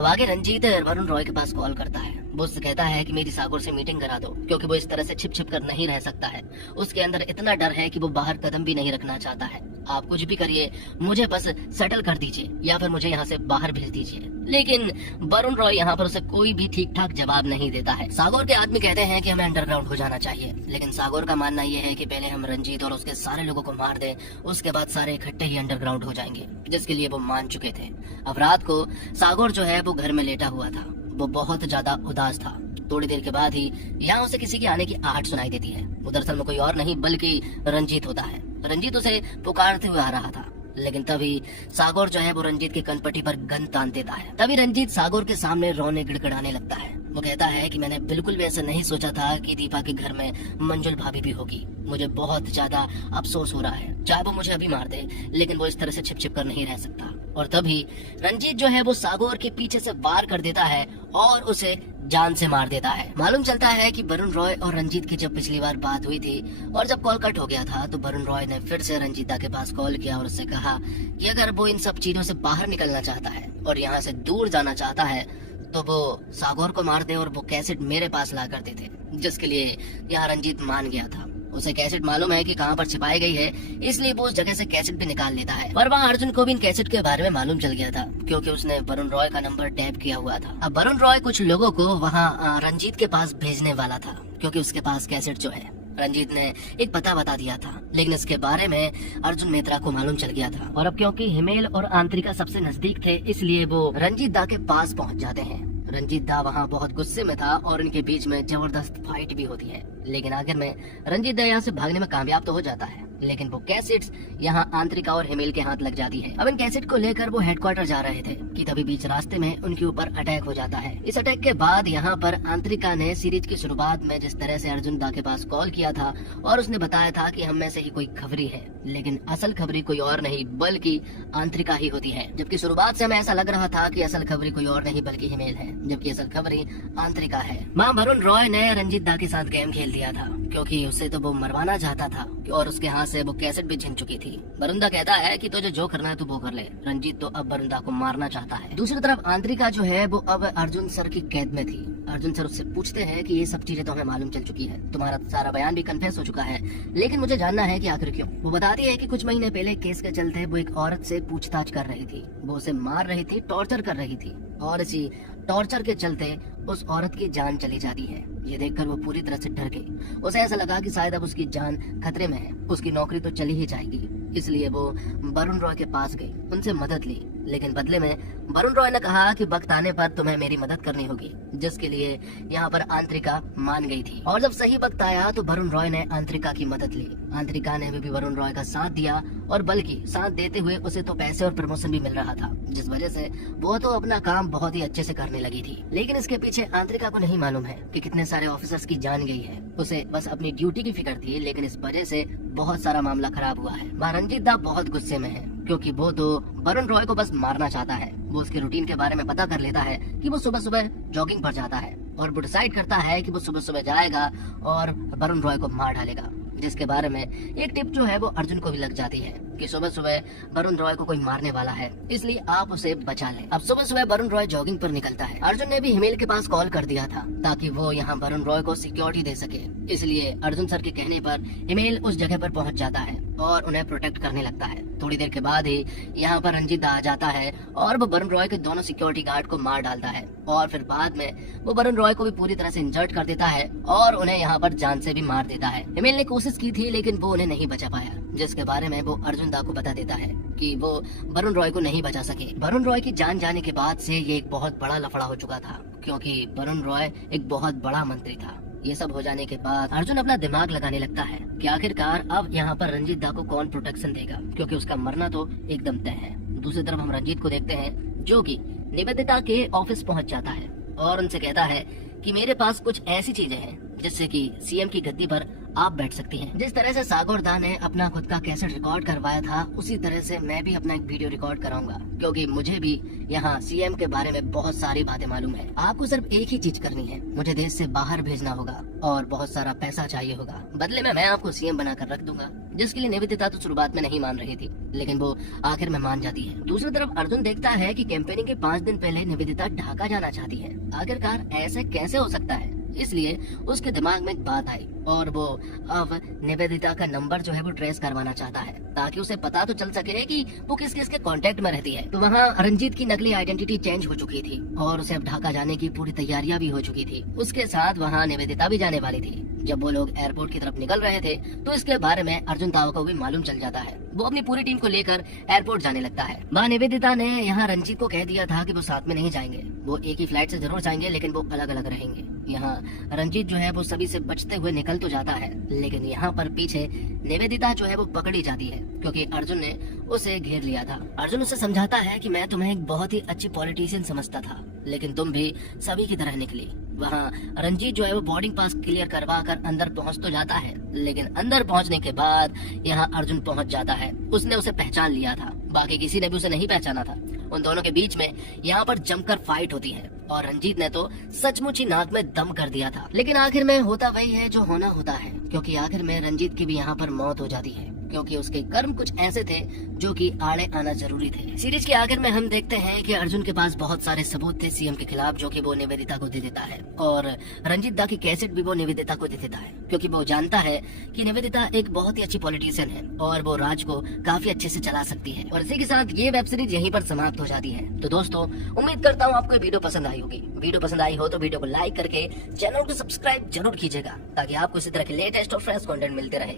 तो आगे रंजीत वरुण रॉय के पास कॉल करता है। वो उससे कहता है कि मेरी सागौर से मीटिंग करा दो, क्योंकि वो इस तरह से छिप छिप कर नहीं रह सकता है। उसके अंदर इतना डर है कि वो बाहर कदम भी नहीं रखना चाहता है। आप कुछ भी करिए, मुझे बस सेटल कर दीजिए या फिर मुझे यहाँ से बाहर भेज दीजिए। लेकिन वरुण रॉय यहाँ पर उसे कोई भी ठीक ठाक जवाब नहीं देता है। सागौर के आदमी कहते हैं कि हमें अंडरग्राउंड हो जाना चाहिए, लेकिन सागौर का मानना ये है कि पहले हम रंजीत और उसके सारे लोगों को मार दें, उसके बाद सारे इकट्ठे ही अंडरग्राउंड हो जाएंगे, जिसके लिए वो मान चुके थे। अब रात को सागौर जो है वो घर में लेटा हुआ था। वो बहुत ज्यादा उदास था। थोड़ी देर के बाद ही यहाँ उसे किसी के आने की आहट सुनाई देती है। वो दरअसल में कोई और नहीं बल्कि रंजीत होता है। रंजीत उसे पुकारते हुए आ रहा था, लेकिन तभी सागौर जो है वो रंजीत की कनपट्टी पर गन तान देता है। तभी रंजीत सागौर के सामने रोने गिड़गिड़ाने लगता है। वो कहता है कि मैंने बिल्कुल भी ऐसा नहीं सोचा था कि दीपा के घर में मंजुल भाभी भी होगी। मुझे बहुत ज्यादा अफसोस हो रहा है। चाहे वो मुझे अभी मार दे, लेकिन वो इस तरह से छिप छिप कर नहीं रह सकता। और तभी रंजीत जो है वो सागौर के पीछे से वार कर देता है और उसे जान से मार देता है। मालूम चलता है कि वरुण रॉय और रंजीत की जब पिछली बार बात हुई थी और जब कॉल कट हो गया था, तो वरुण रॉय ने फिर से रंजीता के पास कॉल किया और उससे कहा कि अगर वो इन सब चीजों से बाहर निकलना चाहता है और यहाँ से दूर जाना चाहता है, तो वो सागौर को मार दे और वो कैसेट मेरे पास ला कर देते, जिसके लिए यहाँ रंजीत मान गया था। उसे कैसेट मालूम है कि कहाँ पर छिपाई गई है, इसलिए वो उस जगह से कैसेट भी निकाल लेता है। पर वहाँ अर्जुन को भी इन कैसेट के बारे में मालूम चल गया था, क्योंकि उसने वरुण रॉय का नंबर टैप किया हुआ था। अब वरुण रॉय कुछ लोगों को वहाँ रंजीत के पास भेजने वाला था, क्योंकि उसके पास कैसेट जो है रंजीत ने एक पता बता दिया था, लेकिन इसके बारे में अर्जुन मेहता को मालूम चल गया था। और अब क्योंकि हिमेल और आंतरिका सबसे नजदीक थे, इसलिए वो रंजीत दा के पास पहुंच जाते हैं। रंजीत दा वहाँ बहुत गुस्से में था और इनके बीच में जबरदस्त फाइट भी होती है, लेकिन आखिर में रंजीत दा यहाँ से भागने में कामयाब तो हो जाता है, लेकिन वो कैसेट्स यहाँ आंतरिका और हिमेल के हाथ लग जाती है। अब इन कैसेट को लेकर वो हेडक्वार्टर जा रहे थे कि तभी बीच रास्ते में उनके ऊपर अटैक हो जाता है। इस अटैक के बाद यहाँ पर आंतरिका ने सीरीज की शुरुआत में जिस तरह से अर्जुन दा के पास कॉल किया था और उसने बताया था कि हम में से ही कोई खबरी है, लेकिन असल खबरी कोई और नहीं बल्कि आंतरिका ही होती है। जबकि शुरुआत से हमें ऐसा लग रहा था कि असल खबरी कोई और नहीं बल्कि हिमेल है, जबकि असल खबरी आंतरिका है। मां वरुण रॉय ने रंजीत दा के साथ गेम खेल दिया था, क्योंकि उसे तो वो मरवाना चाहता था और उसके हाथ से वो कैसेट भी छीन चुकी थी। वरुण दा कहता है कि तुझे जो करना है तू वो कर ले। रंजीत तो अब वरुण दा को मारना चाहता है। दूसरी तरफ आंतरिका जो है वो अब अर्जुन सर की कैद में थी। अर्जुन सर उससे पूछते हैं कि ये सब चीजें तो हमें मालूम चल चुकी है, तुम्हारा सारा बयान भी कन्फेस हो चुका है, लेकिन मुझे जानना है कि आखिर क्यों। वो बताती है कि कुछ महीने पहले केस के चलते वो एक औरत से पूछताछ कर रही थी। वो उसे मार रही थी, टॉर्चर कर रही थी, और इसी टॉर्चर के चलते उस औरत की जान चली जाती है। ये देखकर वो पूरी तरह से डर गई। उसे ऐसा लगा कि शायद अब उसकी जान खतरे में है, उसकी नौकरी तो चली ही जाएगी। इसलिए वो वरुण रॉय के पास गई, उनसे मदद ली, लेकिन बदले में वरुण रॉय ने कहा कि वक्त आने पर तुम्हें मेरी मदद करनी होगी, जिसके लिए यहाँ पर आंतरिका मान गई थी। और जब सही वक्त आया तो वरुण रॉय ने आंतरिका की मदद ली। आंतरिका ने भी वरुण रॉय का साथ दिया, और बल्कि साथ देते हुए उसे तो पैसे और प्रमोशन भी मिल रहा था, जिस वजह से वो तो अपना काम बहुत ही अच्छे से करने लगी थी। लेकिन इसके पीछे आंतरिका को नहीं मालूम है कि कितने सारे ऑफिसर्स की जान गई है। उसे बस अपनी ड्यूटी की फिक्र थी, लेकिन इस वजह से बहुत सारा मामला खराब हुआ है। रंजीत दा बहुत गुस्से में है, क्योंकि वो तो वरुण रॉय को बस मारना चाहता है। वो उसके रूटीन के बारे में पता कर लेता है कि वो सुबह सुबह जॉगिंग पर जाता है, और वो डिसाइड करता है कि वो सुबह सुबह जाएगा और वरुण रॉय को मार डालेगा, जिसके बारे में एक टिप जो है वो अर्जुन को भी लग जाती है कि सुबह सुबह वरुण रॉय को कोई मारने वाला है, इसलिए आप उसे बचा लें। अब सुबह सुबह वरुण रॉय जॉगिंग पर निकलता है। अर्जुन ने भी हिमेल के पास कॉल कर दिया था ताकि वो यहाँ वरुण रॉय को सिक्योरिटी दे सके, इसलिए अर्जुन सर के कहने पर हिमेल उस जगह पर पहुँच जाता है और उन्हें प्रोटेक्ट करने लगता है। थोड़ी देर के बाद ही यहाँ पर रंजीत दा आ जाता है और वो वरुण रॉय के दोनों सिक्योरिटी गार्ड को मार डालता है, और फिर बाद में वो वरुण रॉय को भी पूरी तरह से इंजर्ड कर देता है और उन्हें यहाँ पर जान से भी मार देता है। हिमेल ने कोशिश की थी, लेकिन वो उन्हें नहीं बचा पाया, जिसके बारे में वो अर्जुन दा को बता देता है कि वो वरुण रॉय को नहीं बचा सके। वरुण रॉय की जान जाने के बाद से ये एक बहुत बड़ा लफड़ा हो चुका था, क्योंकि वरुण रॉय एक बहुत बड़ा मंत्री था। ये सब हो जाने के बाद अर्जुन अपना दिमाग लगाने लगता है कि आखिरकार अब यहाँ पर रंजीत दा को कौन प्रोटेक्शन देगा, क्योंकि उसका मरना तो एकदम तय है। दूसरी तरफ हम रंजीत को देखते हैं, जो कि निवेदिता के ऑफिस पहुंच जाता है और उनसे कहता है कि मेरे पास कुछ ऐसी चीजें हैं जिससे कि सीएम की गद्दी पर आप बैठ सकती हैं। जिस तरह से सागर दा ने अपना खुद का कैसेट रिकॉर्ड करवाया था, उसी तरह से मैं भी अपना एक वीडियो रिकॉर्ड कराऊंगा, क्योंकि मुझे भी यहाँ सीएम के बारे में बहुत सारी बातें मालूम है। आपको सिर्फ एक ही चीज करनी है, मुझे देश से बाहर भेजना होगा और बहुत सारा पैसा चाहिए होगा। बदले में मैं आपको सीएम बनाकर रख दूंगा, जिसके लिए निवेदिता तो शुरुआत में नहीं मान रही थी, लेकिन वो आखिर में मान जाती है। दूसरी तरफ अर्जुन देखता है कि कैंपेनिंग के 5 दिन पहले निवेदिता ढाका जाना चाहती है। आखिरकार ऐसे कैसे हो सकता है? इसलिए उसके दिमाग में एक बात आई और वो अब निवेदिता का नंबर जो है वो ट्रेस करवाना चाहता है, ताकि उसे पता तो चल सके कि वो किस किस के कांटेक्ट में रहती है। तो वहाँ रंजीत की नकली आइडेंटिटी चेंज हो चुकी थी और उसे अब ढाका जाने की पूरी तैयारियां भी हो चुकी थी। उसके साथ वहाँ निवेदिता भी जाने वाली थी। जब वो लोग एयरपोर्ट की तरफ निकल रहे थे तो इसके बारे में अर्जुन दाव को भी मालूम चल जाता है। वो अपनी पूरी टीम को लेकर एयरपोर्ट जाने लगता है। वहाँ निवेदिता ने यहाँ रंजीत को कह दिया था कि वो साथ में नहीं जाएंगे, वो एक ही फ्लाइट से जरूर जाएंगे, लेकिन वो अलग अलग रहेंगे। यहाँ रंजीत जो है वो सभी से बचते हुए निकल तो जाता है, लेकिन यहाँ पर पीछे निवेदिता जो है वो पकड़ी जाती है, क्योंकि अर्जुन ने उसे घेर लिया था। अर्जुन उसे समझाता है कि मैं तुम्हें एक बहुत ही अच्छी पॉलिटिशियन समझता था, लेकिन तुम भी सभी की तरह निकली। वहाँ रंजीत जो है वो बोर्डिंग पास क्लियर करवा कर अंदर पहुँच तो जाता है, लेकिन अंदर पहुँचने के बाद यहाँ अर्जुन पहुँच जाता है। उसने उसे पहचान लिया था, बाकी किसी ने भी उसे नहीं पहचाना था। उन दोनों के बीच में यहाँ पर जमकर फाइट होती है और रंजीत ने तो सचमुच ही नाक में दम कर दिया था। लेकिन आखिर में होता वही है जो होना होता है, क्योंकि आखिर में रंजीत की भी यहाँ पर मौत हो जाती है, क्योंकि उसके कर्म कुछ ऐसे थे जो कि आड़े आना जरूरी थे। सीरीज के आखिर में हम देखते हैं कि अर्जुन के पास बहुत सारे सबूत थे सीएम के खिलाफ, जो कि वो निवेदिता को दे देता है, और रंजीत दा की कैसेट भी वो निवेदिता को दे देता है, क्योंकि वो जानता है कि निवेदिता एक बहुत ही अच्छी पॉलिटिशियन है और वो राज को काफी अच्छे से चला सकती है। और इसी के साथ ये वेब सीरीज यहीं पर समाप्त हो जाती है। तो दोस्तों, उम्मीद करता हूँ आपको वीडियो पसंद आई होगी। वीडियो पसंद आई हो तो वीडियो को लाइक करके चैनल को सब्सक्राइब जरूर कीजिएगा, ताकि आपको इसी तरह के लेटेस्ट और फ्रेश कंटेंट मिलते रहे।